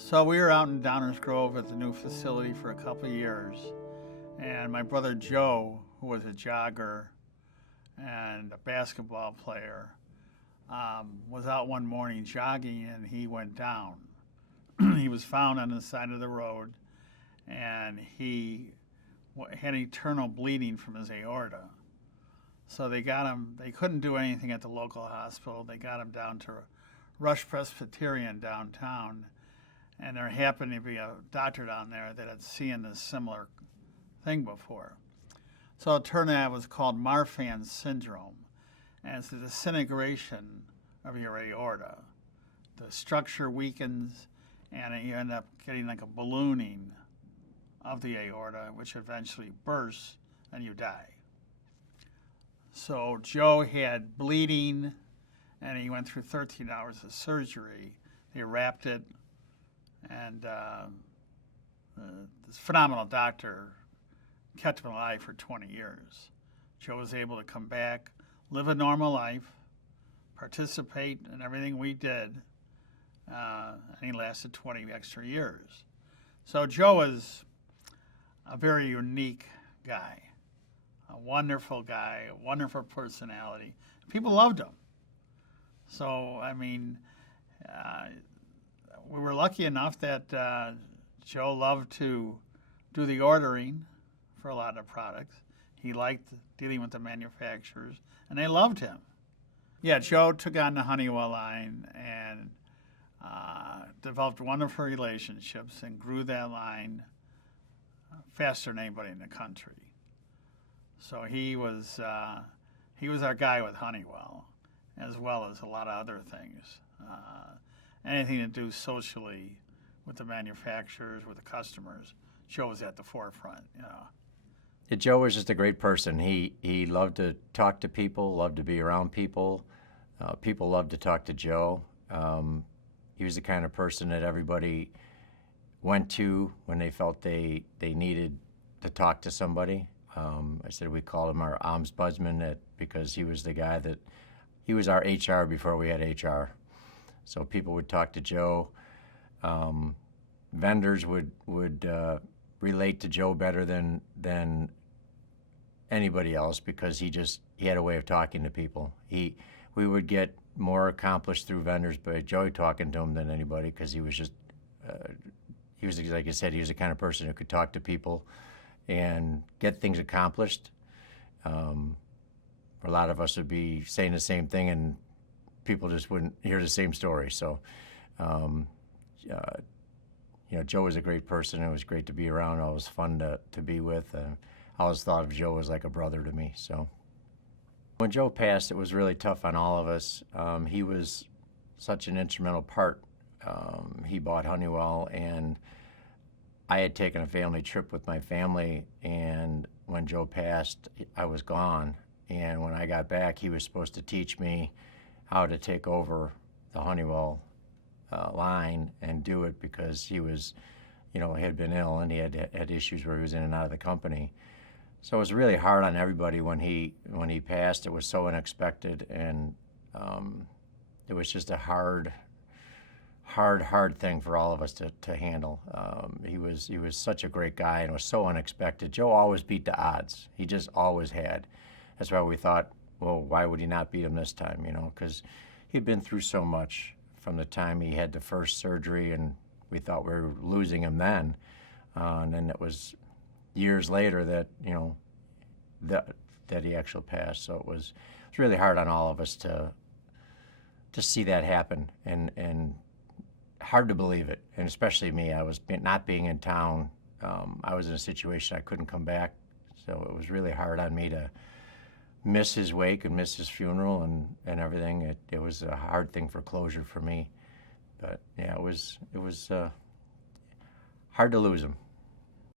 So we were out in Downers Grove at the new facility for a couple of years, and my brother Joe, who was a jogger and a basketball player, was out one morning jogging and he went down. He was found on the side of the road, and he had internal bleeding from his aorta. So they got him, they couldn't do anything at the local hospital. They got him down to Rush Presbyterian downtown, and there happened to be a doctor down there that had seen this similar thing before. So it turned out it was called Marfan syndrome, and it's the disintegration of your aorta. The structure weakens, and you end up getting like a ballooning of the aorta, which eventually bursts, and you die. So Joe had bleeding, and he went through 13 hours of surgery. They wrapped it, and this phenomenal doctor kept him alive for 20 years. Joe was able to come back, live a normal life, participate in everything we did, and he lasted 20 extra years. So Joe is a very unique guy, a wonderful guy, a wonderful personality. People loved him. So, I mean, we were lucky enough that Joe loved to do the ordering for a lot of products. He liked dealing with the manufacturers, and they loved him. Yeah, Joe took on the Honeywell line and developed wonderful relationships and grew that line faster than anybody in the country. So he was our guy with Honeywell, as well as a lot of other things. Anything to do socially with the manufacturers, with the customers, Joe was at the forefront. Yeah, Joe was just a great person. He loved to talk to people, loved to be around people. People loved to talk to Joe. He was the kind of person that everybody went to when they felt they needed to talk to somebody. I said we called him our ombudsman because he was the guy that, he was our HR before we had HR. So people would talk to Joe. Vendors would relate to Joe better than anybody else because he had a way of talking to people. We would get more accomplished through vendors by Joe talking to him than anybody because he was just, like I said, he was the kind of person who could talk to people and get things accomplished. A lot of us would be saying the same thing and people just wouldn't hear the same story. So, Joe was a great person. It was great to be around. It was fun to be with. I always thought of Joe as like a brother to me. So when Joe passed, it was really tough on all of us. He was such an instrumental part. He bought Honeywell, and I had taken a family trip with my family, and when Joe passed, I was gone. And when I got back, he was supposed to teach me how to take over the Honeywell line and do it because he was, had been ill and he had issues where he was in and out of the company. So it was really hard on everybody when he passed. It was so unexpected, and it was just a hard thing for all of us to handle. He was such a great guy, and it was so unexpected. Joe always beat the odds. He just always had. That's why we thought, well, why would he not beat him this time? Because he'd been through so much from the time he had the first surgery, and we thought we were losing him then. And then it was years later that that he actually passed. So it was really hard on all of us to see that happen, and hard to believe it, and especially me. I was not being in town. I was in a situation I couldn't come back, so it was really hard on me to miss his wake and miss his funeral and everything. It was a hard thing for closure for me, but yeah, it was hard to lose him.